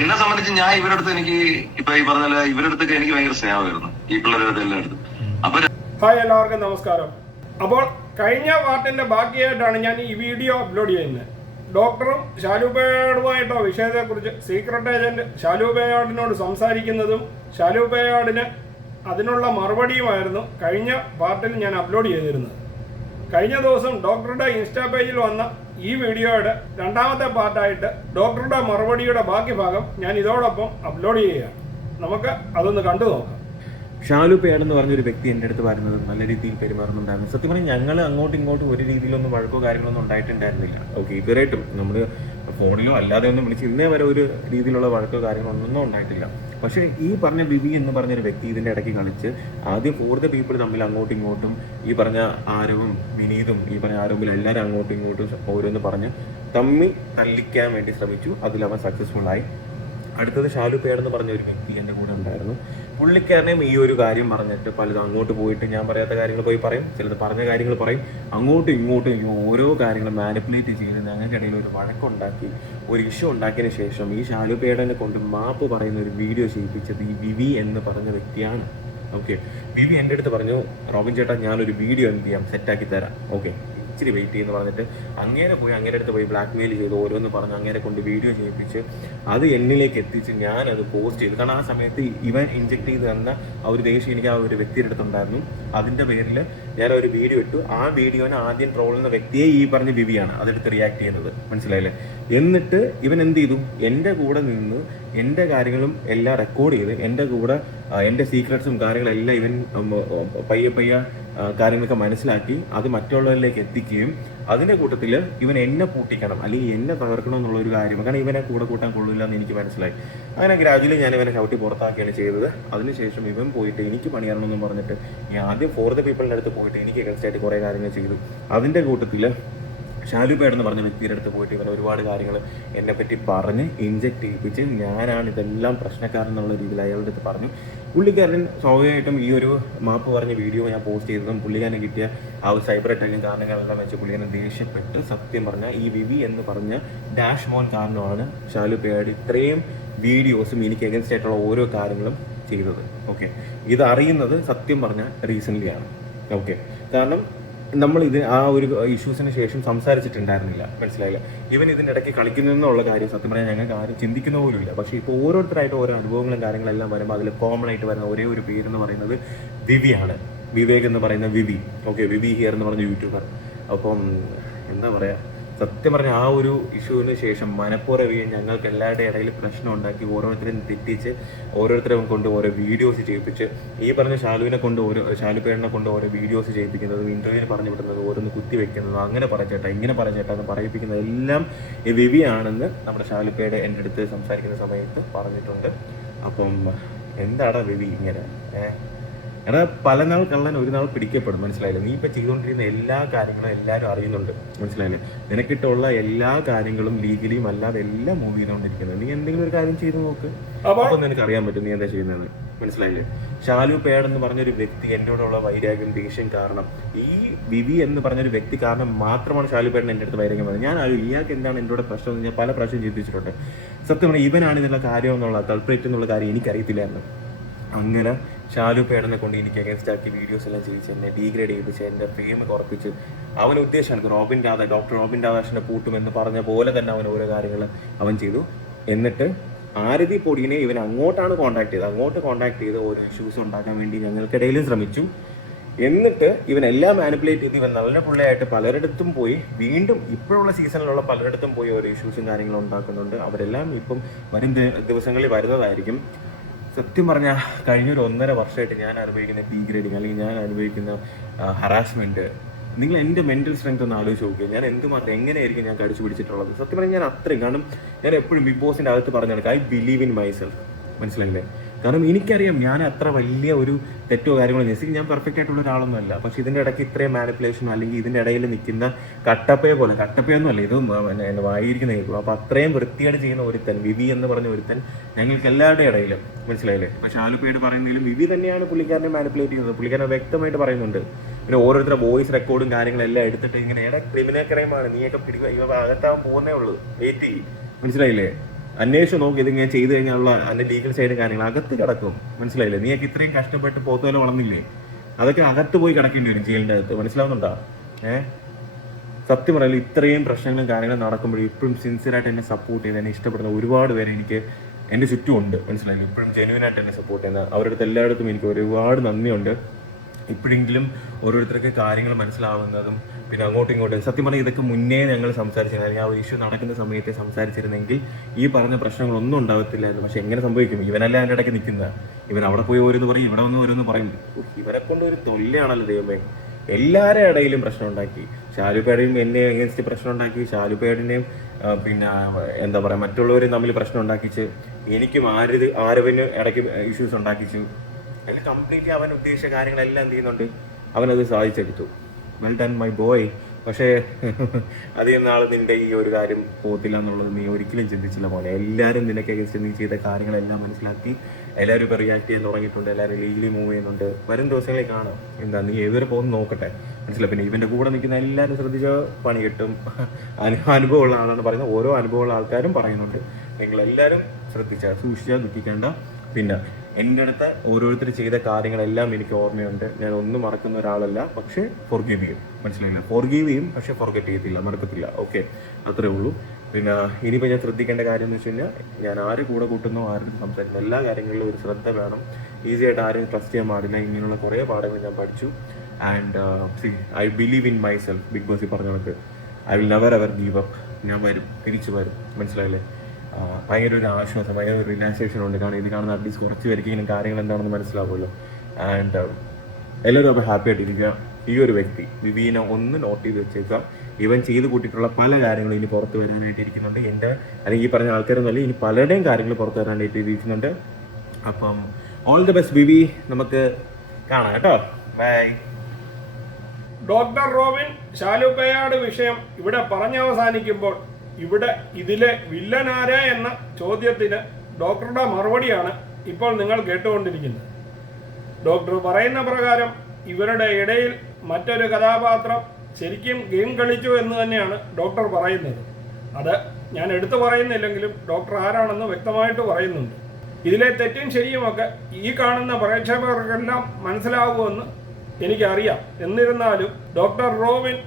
എന്നെ സംബന്ധിച്ച് ഞാൻ ഇവരുടെ അടുത്ത് എനിക്ക് ഇപ്പൊ ഈ പറഞ്ഞ ഇവരുടെ എനിക്ക് ഭയങ്കര സ്നേഹമായിരുന്നു. ഈ പിള്ളേരുടെ എല്ലായിടത്തും അപ്പൊ ഹായ് എല്ലാവർക്കും നമസ്കാരം. അപ്പോൾ കഴിഞ്ഞ പാർട്ടിന്റെ ബാക്കിയായിട്ടാണ് ഞാൻ ഈ വീഡിയോ അപ്ലോഡ് ചെയ്യുന്നത്. ഡോക്ടറും ശാലുപേടുമായിട്ടോ വിഷയത്തെ കുറിച്ച് സീക്രട്ട് ഏജന്റ് ശാലുപേയാടിനോട് സംസാരിക്കുന്നതും ശാലുപേയാടിന് അതിനുള്ള മറുപടിയുമായിരുന്നു കഴിഞ്ഞ പാർട്ടിൽ ഞാൻ അപ്ലോഡ് ചെയ്തിരുന്നത്. കഴിഞ്ഞ ദിവസം ഡോക്ടറുടെ ഇൻസ്റ്റാ പേജിൽ വന്ന ഈ വീഡിയോയുടെ രണ്ടാമത്തെ പാർട്ടായിട്ട് ഡോക്ടറുടെ മറുപടിയുടെ ബാക്കി ഭാഗം ഞാൻ ഇതോടൊപ്പം അപ്ലോഡ് ചെയ്യുകയാണ്. നമുക്ക് അതൊന്ന് കണ്ടു നോക്കാം. ഷാലു പേഡ് എന്ന് പറഞ്ഞൊരു വ്യക്തി എന്റെ അടുത്ത് വരുന്നത് നല്ല രീതിയിൽ പെരുമാറുന്നുണ്ടായിരുന്നു. സത്യം പറഞ്ഞാൽ ഞങ്ങൾ അങ്ങോട്ടും ഇങ്ങോട്ടും ഒരു രീതിയിലൊന്നും വഴക്കോ കാര്യങ്ങളൊന്നും ഉണ്ടായിട്ടുണ്ടായിരുന്നില്ല. ഓക്കെ ഇതുവരെയായിട്ടും നമ്മൾ ഫോണിലോ അല്ലാതെ ഒന്നും വിളിച്ച് ഇന്നേ വരെ ഒരു രീതിയിലുള്ള വഴക്കോ കാര്യങ്ങളൊന്നും ഉണ്ടായിട്ടില്ല. പക്ഷേ ഈ പറഞ്ഞ ബിബി എന്ന് പറഞ്ഞൊരു വ്യക്തി ഇതിന്റെ ഇടയ്ക്ക് കളിച്ച് ആദ്യം ഫോർ ദ പീപ്പിൾ തമ്മിൽ അങ്ങോട്ടും ഇങ്ങോട്ടും ഈ പറഞ്ഞ ആരവും വിനീതും ഈ പറഞ്ഞ ആരവും എല്ലാവരും അങ്ങോട്ടും ഇങ്ങോട്ടും ഓരോന്ന് പറഞ്ഞ് തമ്മിൽ തല്ലിക്കാൻ വേണ്ടി ശ്രമിച്ചു. അതിൽ അവൻ സക്സസ്ഫുൾ ആയി. അടുത്തത് ഷാലു പേട് എന്ന് പറഞ്ഞ ഒരു വ്യക്തി എന്റെ കൂടെ ഉണ്ടായിരുന്നു. പുള്ളിക്കാരനെയും ഈ ഒരു കാര്യം പറഞ്ഞിട്ട് പലതും അങ്ങോട്ട് പോയിട്ട് ഞാൻ പറയാത്ത കാര്യങ്ങൾ പോയി പറയും. ചിലത് പറഞ്ഞ കാര്യങ്ങൾ പറയും. അങ്ങോട്ടും ഇങ്ങോട്ടും ഓരോ കാര്യങ്ങളും മാനിപ്പുലേറ്റ് ചെയ്ത് ഞങ്ങൾക്ക് ഇടയിൽ ഒരു വഴക്കുണ്ടാക്കി ഒരു ഇഷ്യൂ ഉണ്ടാക്കിയതിന് ശേഷം ഈ ഷാലു പേടനെ കൊണ്ട് മാപ്പ് പറയുന്ന ഒരു വീഡിയോ ചെയ്യിപ്പിച്ചത് ഈ വിവി എന്ന് പറഞ്ഞ വ്യക്തിയാണ്. ഓക്കെ വിവി എന്റെ അടുത്ത് പറഞ്ഞു റോബിൻ ചേട്ടാ ഞാനൊരു വീഡിയോ എന്ത് ചെയ്യാം? സെറ്റാക്കി തരാം. ഓക്കെ ഇച്ചിരി വെയിറ്റ് ചെയ്യുന്നു പറഞ്ഞിട്ട് അങ്ങേരെ പോയി അങ്ങേരെ അടുത്ത് പോയി ബ്ലാക്ക് മെയിൽ ചെയ്ത് ഓരോന്ന് പറഞ്ഞ് അങ്ങേരെ കൊണ്ട് വീഡിയോ ചെയ്യിപ്പിച്ച് അത് എന്നിലേക്ക് എത്തിച്ച് ഞാൻ അത് പോസ്റ്റ് ചെയ്തു. കാരണം ആ സമയത്ത് ഇവൻ ഇഞ്ചെക്ട് ചെയ്ത് തന്ന ആ ഒരു ദേഷ്യം എനിക്ക് ആ ഒരു വ്യക്തിയുടെ അടുത്തുണ്ടായിരുന്നു അതിന്റെ പേരിൽ ഞാൻ ഒരു വീഡിയോ ഇട്ടു. ആ വീഡിയോനെ ആദ്യം ട്രോൾ ചെയ്യുന്ന വ്യക്തിയെ ഈ പറഞ്ഞ ബിവിയാണ് അതെടുത്ത് റിയാക്ട് ചെയ്യുന്നത്. മനസ്സിലായില്ലേ? എന്നിട്ട് ഇവൻ എന്ത് ചെയ്തു? എന്റെ കൂടെ നിന്ന് എന്റെ കാര്യങ്ങളും എല്ലാം റെക്കോർഡ് ചെയ്ത് എന്റെ കൂടെ എന്റെ സീക്രട്സും കാര്യങ്ങളെല്ലാം ഇവൻ പയ്യെ പയ്യെ കാര്യങ്ങളൊക്കെ മനസ്സിലാക്കി അത് മറ്റുള്ളവരിലേക്ക് എത്തിക്കുകയും അതിന്റെ കൂട്ടത്തിൽ ഇവൻ എന്നെ പൂട്ടിക്കണം അല്ലെങ്കിൽ എന്നെ തകർക്കണം എന്നുള്ള ഒരു കാര്യം. കാരണം ഇവനെ കൂടെ കൂട്ടാൻ കൊള്ളില്ല എന്ന് എനിക്ക് മനസ്സിലായി. അങ്ങനെ ഗ്രാജുവലി ഞാൻ ഇവനെ ചവിട്ടി പുറത്താക്കുകയാണ് ചെയ്തത്. അതിനുശേഷം ഇവൻ പോയിട്ട് എനിക്ക് പണിയണമെന്ന് പറഞ്ഞിട്ട് ഞാൻ ആദ്യം ഫോർ ദ പീപ്പിളിന്റെ അടുത്ത് പോയിട്ട് എനിക്ക് എക്സ്റ്റായിട്ട് കുറേ കാര്യങ്ങൾ ചെയ്തു. അതിന്റെ കൂട്ടത്തിൽ ഷാലുപേട് എന്ന് പറഞ്ഞ വ്യക്തിയുടെ അടുത്ത് പോയിട്ട് ഇവരെ ഒരുപാട് കാര്യങ്ങൾ എന്നെ പറ്റി പറഞ്ഞ് ഇഞ്ചക്ട് ചെയ്യിപ്പിച്ച് ഞാനാണ് ഇതെല്ലാം പ്രശ്നക്കാരൻ എന്നുള്ള രീതിയിൽ അയാളുടെ അടുത്ത് പറഞ്ഞു. പുള്ളിക്കാരൻ സ്വാഭാവികമായിട്ടും ഈ ഒരു മാപ്പ് പറഞ്ഞ വീഡിയോ ഞാൻ പോസ്റ്റ് ചെയ്തതും പുള്ളിക്കാരന് കിട്ടിയ ആ ഒരു സൈബർ അറ്റാക്കും കാരണങ്ങളെല്ലാം വെച്ച് പുള്ളിക്കാരൻ ദേഷ്യപ്പെട്ട് സത്യം പറഞ്ഞ ഈ വിവി എന്ന് പറഞ്ഞ ഡാഷ് മോൻ കാരണമാണ് ഷാലുപേട് ഇത്രയും വീഡിയോസും എനിക്ക് എഗൻസ്റ്റ് ആയിട്ടുള്ള ഓരോ കാര്യങ്ങളും ചെയ്തത്. ഓക്കെ ഇത് അറിയുന്നത് സത്യം പറഞ്ഞ റീസെന്റ്ലി ആണ് ഓക്കെ കാരണം നമ്മൾ ഇത് ആ ഒരു ഇഷ്യൂസിന് ശേഷം സംസാരിച്ചിട്ടുണ്ടായിരുന്നില്ല. മനസ്സിലായില്ല? ഇവൻ ഇതിന്റെ ഇടയ്ക്ക് കളിക്കുന്നു എന്നുള്ള കാര്യം സത്യം പറഞ്ഞാൽ ഞങ്ങൾക്ക് ആരും ചിന്തിക്കുന്ന പോലും ഇല്ല പക്ഷേ ഇപ്പോൾ ഓരോരുത്തരായിട്ട് ഓരോ അനുഭവങ്ങളും കാര്യങ്ങളെല്ലാം വരുമ്പോൾ അതിൽ കോമൺ ആയിട്ട് വരുന്ന ഒരേ ഒരു പേര് എന്ന് പറയുന്നത് വിവിയാണ്. വിവേക് എന്ന് പറയുന്ന വിവി. ഓക്കെ വിവി ഹിയർ എന്ന് പറഞ്ഞ യൂട്യൂബർ അപ്പം എന്താ പറയുക സത്യം പറഞ്ഞ ആ ഒരു ഇഷ്യൂവിന് ശേഷം മനപ്പുറവിയും ഞങ്ങൾക്ക് എല്ലാവരുടെ ഇടയിൽ പ്രശ്നം ഉണ്ടാക്കി ഓരോരുത്തരും തെറ്റിച്ച് ഓരോരുത്തരും കൊണ്ട് ഓരോ വീഡിയോസ് ചെയ്യിപ്പിച്ച് ഈ പറഞ്ഞ ഷാലുവിനെ കൊണ്ട് ഓരോ ഷാലുപേരനെ കൊണ്ട് ഓരോ വീഡിയോസ് ചെയ്യിപ്പിക്കുന്നതും ഇന്റർവ്യൂവിന് പറഞ്ഞു വിടുന്നത് ഓരോന്ന് കുത്തി വെക്കുന്നതും അങ്ങനെ പറഞ്ഞേട്ടാ ഇങ്ങനെ പറഞ്ഞേട്ടാ എന്ന് പറയിപ്പിക്കുന്നത് എല്ലാം വിവിയാണെന്ന് നമ്മുടെ ഷാലുപ്പയുടെ എന്റെ അടുത്ത് സംസാരിക്കുന്ന സമയത്ത് പറഞ്ഞിട്ടുണ്ട്. അപ്പം എന്താടാ വിവി ഇങ്ങനെ? ഏഹ് എടാ പല നാൾ കള്ളൻ ഒരു നാൾ പിടിക്കപ്പെടും മനസ്സിലായില്ലേ? നീ ഇപ്പൊ ചെയ്തുകൊണ്ടിരിക്കുന്ന എല്ലാ കാര്യങ്ങളും എല്ലാവരും അറിയുന്നുണ്ട് മനസ്സിലായില്ലേ? നിനക്കിട്ടുള്ള എല്ലാ കാര്യങ്ങളും ലീഗലിയും അല്ലാതെ എല്ലാം മൂവ് ചെയ്തുകൊണ്ടിരിക്കുന്നത് നീ എന്തെങ്കിലും ഒരു കാര്യം ചെയ്തു നോക്ക്. അപ്പൊ നിനക്ക് അറിയാൻ പറ്റും നീ എന്താ ചെയ്യുന്നത് മനസ്സിലായില്ലേ? ഷാലു പേഡ് എന്ന് പറഞ്ഞൊരു വ്യക്തി എന്നോടുള്ള വൈരാഗ്യം ദേഷ്യം കാരണം ഈ വിവി എന്ന് പറഞ്ഞൊരു വ്യക്തി കാരണം മാത്രമാണ് ഷാലു പേഡിന് എന്റെ അടുത്ത് വൈരാഗ്യം പറഞ്ഞത് ഞാൻ ഇയാൾക്ക് എന്താണ് എന്നോട് പ്രശ്നം എന്ന് ഞാൻ പല പ്രാവശ്യം ചിന്തിച്ചിട്ടുണ്ട്. സത്യം പറഞ്ഞാൽ ഇവനാണ് ഇതിനുള്ള കാര്യം എന്നുള്ള കൾപ്പറേറ്റ് എന്നുള്ള കാര്യം എനിക്കറിയത്തില്ലായിരുന്നു അങ്ങനെ ഷാലു പേടനെ കൊണ്ട് എനിക്ക് അഗേൻസ്റ്റ് ആക്കി വീഡിയോസ് എല്ലാം ചെയ്യിച്ച് എന്നെ ഡീഗ്രേഡ് ചെയ്യിപ്പിച്ച് എന്റെ ഫെയിം കുറപ്പിച്ച് അവൻ ഉദ്ദേശമാണ് റോബിൻ രാധ ഡോക്ടർ റോബിൻ രാധാകൃഷ്ണനെ പൂട്ടുമെന്ന് പറഞ്ഞ പോലെ തന്നെ അവൻ ഓരോ കാര്യങ്ങൾ അവൻ ചെയ്തു. എന്നിട്ട് ആരതി പൊടിയെ ഇവൻ അങ്ങോട്ടാണ് കോൺടാക്ട് ചെയ്തത്. അങ്ങോട്ട് കോൺടാക്ട് ചെയ്ത് ഓരോ ഇഷ്യൂസ് ഉണ്ടാക്കാൻ വേണ്ടി ഞങ്ങൾക്കിടയിലും ശ്രമിച്ചു. എന്നിട്ട് ഇവൻ എല്ലാം മാനിപ്പുലേറ്റ് ചെയ്ത് ഇവൻ നല്ല പുള്ളിയായിട്ട് പലരിടത്തും പോയി. വീണ്ടും ഇപ്പോഴുള്ള സീസണിലുള്ള പലരിടത്തും പോയി ഓരോ ഇഷ്യൂസും കാര്യങ്ങളും ഉണ്ടാക്കുന്നുണ്ട്. അവരെല്ലാം ഇപ്പം വരും ദിവസങ്ങളിൽ വരുന്നതായിരിക്കും. സത്യം പറഞ്ഞാൽ കഴിഞ്ഞ ഒരു ഒന്നര വർഷമായിട്ട് ഞാൻ അനുഭവിക്കുന്ന ഡീ ഗ്രേഡിങ് അല്ലെങ്കിൽ ഞാൻ അനുഭവിക്കുന്ന ഹറാസ്മെന്റ് നിങ്ങൾ എന്റെ മെന്റൽ സ്ട്രെങ്ത് ഒന്ന് ആലോചിച്ച് നോക്കുക ഞാൻ എന്തുമാത്രം എങ്ങനെയായിരിക്കും ഞാൻ കടിച്ചു പിടിച്ചിട്ടുള്ളത്? സത്യം പറഞ്ഞാൽ ഞാൻ അത്രയും. കാരണം ഞാൻ എപ്പോഴും ബിഗ് ബോസിന്റെ അകത്ത് പറഞ്ഞാണ് ഐ ബിലീവ് ഇൻ മൈസെൽഫ് മനസ്സിലായില്ലേ? കാരണം എനിക്കറിയാം ഞാൻ അത്ര വലിയ ഒരു തെറ്റോ കാര്യങ്ങളോ ചെയ്യും ഞാൻ പെർഫെക്റ്റ് ആയിട്ടുള്ള ഒരാളൊന്നും അല്ല. പക്ഷെ ഇതിന്റെ ഇടയ്ക്ക് ഇത്രയും മാനിപ്പുലേഷൻ അല്ലെങ്കിൽ ഇതിന്റെ ഇടയിൽ നിൽക്കുന്ന കട്ടപ്പയെ പോലെ കട്ടപ്പയൊന്നും അല്ല ഇത് എന്നെ വായിരിക്കുന്ന കേൾക്കും. അപ്പൊ അത്രയും വൃത്തിയായിട്ട് ചെയ്യുന്ന ഒരുത്തൻ വിവി എന്ന് പറഞ്ഞ ഒരുത്തൻ ഞങ്ങൾക്ക് എല്ലാവരുടെ ഇടയിലും മനസ്സിലായില്ലേ? പക്ഷെ ആലുപ്പയോട് പറയുന്നതിലും വിവി തന്നെയാണ് പുള്ളിക്കാരനെ മാനിപ്പുലേറ്റ് ചെയ്യുന്നത്. പുള്ളിക്കാരനെ വ്യക്തമായിട്ട് പറയുന്നുണ്ട്. പിന്നെ ഓരോരുത്തരുടെ വോയിസ് റെക്കോർഡും കാര്യങ്ങളെല്ലാം എടുത്തിട്ട് ഇങ്ങനെ എടാ ക്രിമിനൽ ക്രൈമാണ് നീയൊക്കെ പിടിക്കുക ഇവ അകത്താവാൻ പോകുന്നേ ഉള്ളൂ. വെയിറ്റ് ചെയ്യും. മനസ്സിലായില്ലേ? അന്വേഷിച്ച് നോക്കി ഇത് ഞാൻ ചെയ്തു കഴിഞ്ഞാലുള്ള അതിന്റെ ലീഗൽ സൈഡ് കാര്യങ്ങൾ അകത്ത് കിടക്കും. മനസ്സിലായില്ലേ? നീ ഇത്രയും കഷ്ടപ്പെട്ട് പോത്തുപോലെ വളർന്നില്ലേ? അതൊക്കെ അകത്ത് പോയി കിടക്കേണ്ടി വരും ജയിലിന്റെ അകത്ത്. മനസ്സിലാവുന്നുണ്ടോ? ഏഹ് സത്യം പറയാലോ ഇത്രയും പ്രശ്നങ്ങളും കാര്യങ്ങളും നടക്കുമ്പോഴും ഇപ്പോഴും സിൻസിയറായിട്ട് എന്നെ സപ്പോർട്ട് ചെയ്ത് എന്നെ ഇഷ്ടപ്പെടുന്ന ഒരുപാട് പേരെ എനിക്ക് എന്റെ ചുറ്റുമുണ്ട് മനസ്സിലായി ഇപ്പോഴും ജെനുവിനായിട്ട് എന്നെ സപ്പോർട്ട് ചെയ്യുന്ന അവരുടെ എല്ലായിടത്തും എനിക്ക് ഒരുപാട് നന്ദിയുണ്ട്. ഇപ്പോഴെങ്കിലും ഓരോരുത്തർക്ക് കാര്യങ്ങൾ മനസ്സിലാവുന്നതും പിന്നെ അങ്ങോട്ടും ഇങ്ങോട്ടും. സത്യം പറഞ്ഞാൽ ഇതൊക്കെ മുന്നേ ഞങ്ങൾ സംസാരിച്ചിരുന്നു. ആ ഒരു ഇഷ്യൂ നടക്കുന്ന സമയത്തെ സംസാരിച്ചിരുന്നെങ്കിൽ ഈ പറഞ്ഞ പ്രശ്നങ്ങളൊന്നും ഉണ്ടാവത്തില്ലായിരുന്നു. പക്ഷെ എങ്ങനെ സംഭവിക്കും? ഇവനല്ല അതിന്റെ ഇടയ്ക്ക് നിൽക്കുന്നത്. ഇവൻ അവിടെ പോയി ഓരോന്ന് പറയും ഇവിടെ വന്ന് ഓരോന്ന് പറയും. ഇവരെ കൊണ്ട് ഒരു തൊല്ലയാണല്ലോ ദൈവമേ. എല്ലാവരുടെ ഇടയിലും പ്രശ്നം ഉണ്ടാക്കി. ഷാലുപേടയും എന്നെ എഗൻസ്റ്റ് പ്രശ്നം ഉണ്ടാക്കി. ഷാലുപേടിനെയും പിന്നെ എന്താ പറയുക മറ്റുള്ളവരും തമ്മിൽ പ്രശ്നം ഉണ്ടാക്കിച്ച്. എനിക്കും ആരത് ആരവിന് ഇടയ്ക്ക് ഇഷ്യൂസ് ഉണ്ടാക്കിച്ചു. എല്ലാം കംപ്ലീറ്റ്ലി അവൻ ഉദ്ദേശിച്ച കാര്യങ്ങളെല്ലാം എന്ത് ചെയ്യുന്നുണ്ട്? അവനത് സാധിച്ചെടുത്തു. വെൽ ഡൺ മൈ ബോയ് പക്ഷേ അധികം നാൾ നിന്റെ ഈ ഒരു കാര്യം പോകത്തില്ല എന്നുള്ളത് നീ ഒരിക്കലും ചിന്തിച്ചില്ല പോലെ എല്ലാവരും നിനക്ക് അഗേൻസ്റ്റ് നീ ചെയ്ത കാര്യങ്ങളെല്ലാം മനസ്സിലാക്കി. എല്ലാവരും ഇപ്പോൾ റിയാക്ട് ചെയ്യാൻ തുടങ്ങിയിട്ടുണ്ട്. എല്ലാവരും ലീഗലി മൂവ് ചെയ്യുന്നുണ്ട്. വരും ദിവസങ്ങളിൽ കാണാം. എന്താ നീ ഏതുവരെ പോകുന്നു നോക്കട്ടെ. മനസ്സിലായി? പിന്നെ ഇവന്റെ കൂടെ നിൽക്കുന്ന എല്ലാവരും ശ്രദ്ധിച്ച പണി കിട്ടും. അനു- അനുഭവമുള്ള ആളാണ് പറയുന്നത്. ഓരോ അനുഭവമുള്ള ആൾക്കാരും പറയുന്നുണ്ട്. നിങ്ങളെല്ലാവരും ശ്രദ്ധിച്ചാൽ സൂക്ഷിച്ചാൽ ദുഃഖിക്കേണ്ട. പിന്നെ എന്റെ അടുത്ത് ഓരോരുത്തർ ചെയ്ത കാര്യങ്ങളെല്ലാം എനിക്ക് ഓർമ്മയുണ്ട്. ഞാൻ ഒന്നും മറക്കുന്ന ഒരാളല്ല. പക്ഷെ ഫോർഗീവ് ചെയ്യും. മനസ്സിലായില്ല? ഫോർഗീവ് ചെയ്യും പക്ഷെ ഫോർഗറ്റ് ചെയ്യത്തില്ല മറക്കത്തില്ല. ഓക്കെ അത്രേ ഉള്ളൂ. പിന്നെ ഇനിയിപ്പോൾ ഞാൻ ശ്രദ്ധിക്കേണ്ട കാര്യം എന്ന് വെച്ച് കഴിഞ്ഞാൽ ഞാൻ ആര് കൂടെ കൂട്ടുന്നു ആരും സംസാരിക്കുന്നു എല്ലാ കാര്യങ്ങളിലും ഒരു ശ്രദ്ധ വേണം. ഈസി ആയിട്ട് ആരെയും ട്രസ്റ്റ് ചെയ്യാൻ പാടില്ല. ഇങ്ങനെയുള്ള കുറേ പാഠങ്ങൾ ഞാൻ പഠിച്ചു. And see I believe in myself big ബോസിൽ പറഞ്ഞ കണക്ക്. I will never ever give up ഞാൻ വരും തിരിച്ചു വരും. മനസ്സിലായില്ലേ? ഭയങ്കര ഒരു ആശ്വാസം ഭയങ്കര ഒരു റിലാക്സേഷൻ ഉണ്ട്. കാരണം ഇത് കാണുന്ന അറ്റ്ലീസ്റ്റ് കുറച്ച് പേർക്ക് ഇങ്ങനെ കാര്യങ്ങൾ എന്താണെന്ന് മനസ്സിലാവുമല്ലോ ആൻഡ് എല്ലാവരും അപ്പോൾ ഹാപ്പി ആയിട്ടിരിക്കുക. ഈ ഒരു വ്യക്തി വിവീനെ ഒന്ന് നോട്ട് ചെയ്ത് വെച്ചേക്കാം ഇവൻ ചെയ്ത് കൂട്ടിയിട്ടുള്ള പല കാര്യങ്ങളും ഇനി പുറത്ത് വരാനായിട്ട് ഇരിക്കുന്നുണ്ട്. എന്റെ അല്ലെങ്കിൽ ഈ പറഞ്ഞ ആൾക്കാരൊന്നുമല്ല ഇനി പലരുടെയും കാര്യങ്ങൾ പുറത്ത് വരാനായിട്ട് ഇരിക്കുന്നുണ്ട്. അപ്പം ഓൾ ദി ബെസ്റ്റ് വിവി. നമുക്ക് കാണാം കേട്ടോ. ബൈ ഡോക്ടർ റോബിൻ ശാലുപ്പയാട് വിഷയം ഇവിടെ പറഞ്ഞവസാനിക്കുമ്പോൾ ഇവിടെ ഇതിലെ വില്ലനാര എന്ന ചോദ്യത്തിന് ഡോക്ടറുടെ മറുപടിയാണ് ഇപ്പോൾ നിങ്ങൾ കേട്ടുകൊണ്ടിരിക്കുന്നത്. ഡോക്ടർ പറയുന്ന പ്രകാരം ഇവരുടെ ഇടയിൽ മറ്റൊരു കഥാപാത്രം ശരിക്കും ഗെയിം കളിച്ചു എന്ന് തന്നെയാണ് ഡോക്ടർ പറയുന്നത്. അത് ഞാൻ എടുത്തു പറയുന്നില്ലെങ്കിലും ഡോക്ടർ ആരാണെന്ന് വ്യക്തമായിട്ട് പറയുന്നുണ്ട്. ഇതിലെ തെറ്റും ശരിയുമൊക്കെ ഈ കാണുന്ന പ്രേക്ഷകർക്കെല്ലാം മനസ്സിലാകുമെന്ന് എനിക്കറിയാം. എന്നിരുന്നാലും ഡോക്ടർ റോവിൻ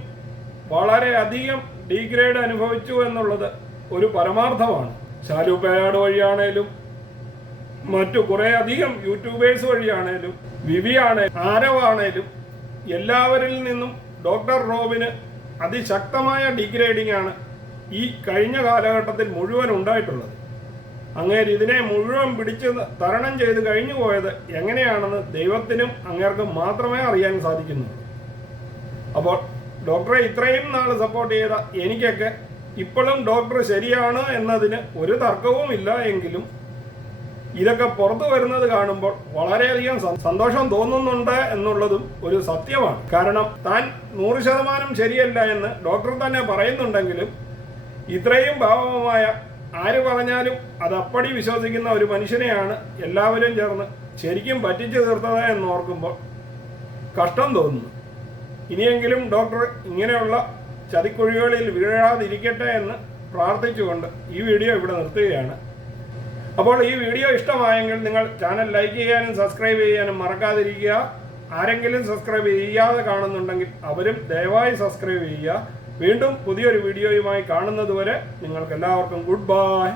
വളരെയധികം ഡീഗ്രേഡ് അനുഭവിച്ചു എന്നുള്ളത് ഒരു പരമാർത്ഥമാണ്. ശാലു വഴിയാണേലും മറ്റു കുറേ അധികം യൂട്യൂബേഴ്സ് വഴിയാണേലും വിവിയാണേ ആരവാണേലും എല്ലാവരിൽ നിന്നും ഡോക്ടർ റോബിന് അതിശക്തമായ ഡിഗ്രേഡിംഗ് ആണ് ഈ കഴിഞ്ഞ കാലഘട്ടത്തിൽ മുഴുവൻ ഉണ്ടായിട്ടുള്ളത്. അങ്ങേര് ഇതിനെ മുഴുവൻ പിടിച്ച് തരണം ചെയ്ത് കഴിഞ്ഞു പോയത് എങ്ങനെയാണെന്ന് ദൈവത്തിനും അങ്ങേർക്കും മാത്രമേ അറിയാൻ സാധിക്കുന്നുള്ളൂ. അപ്പോൾ ഡോക്ടറെ ഇത്രയും നാൾ സപ്പോർട്ട് ചെയ്ത എനിക്കൊക്കെ ഇപ്പോഴും ഡോക്ടർ ശരിയാണ് എന്നതിന് ഒരു തർക്കവുമില്ല എങ്കിലും ഇതൊക്കെ പുറത്തു വരുന്നത് കാണുമ്പോൾ വളരെയധികം സന്തോഷം തോന്നുന്നുണ്ട് എന്നുള്ളതും ഒരു സത്യമാണ്. കാരണം താൻ നൂറ് ശതമാനം ശരിയല്ല എന്ന് ഡോക്ടർ തന്നെ പറയുന്നുണ്ടെങ്കിലും ഇത്രയും ഭാവമായ ആര് പറഞ്ഞാലും അതപ്പടി വിശ്വസിക്കുന്ന ഒരു മനുഷ്യനെയാണ് എല്ലാവരും ചേർന്ന് ശരിക്കും പറ്റിച്ചു തീർത്തത് എന്നോർക്കുമ്പോൾ കഷ്ടം തോന്നുന്നു. ഇനിയെങ്കിലും ഡോക്ടർ ഇങ്ങനെയുള്ള ചതിക്കുഴികളിൽ വീഴാതിരിക്കട്ടെ എന്ന് പ്രാർത്ഥിച്ചുകൊണ്ട് ഈ വീഡിയോ ഇവിടെ നിർത്തുകയാണ്. അപ്പോൾ ഈ വീഡിയോ ഇഷ്ടമായെങ്കിൽ നിങ്ങൾ ചാനൽ ലൈക്ക് ചെയ്യാനും സബ്സ്ക്രൈബ് ചെയ്യാനും മറക്കാതിരിക്കുക. ആരെങ്കിലും സബ്സ്ക്രൈബ് ചെയ്യാതെ കാണുന്നുണ്ടെങ്കിൽ അവരും ദയവായി സബ്സ്ക്രൈബ് ചെയ്യുക. വീണ്ടും പുതിയൊരു വീഡിയോയുമായി കാണുന്നതുവരെ നിങ്ങൾക്ക് എല്ലാവർക്കും ഗുഡ് ബൈ.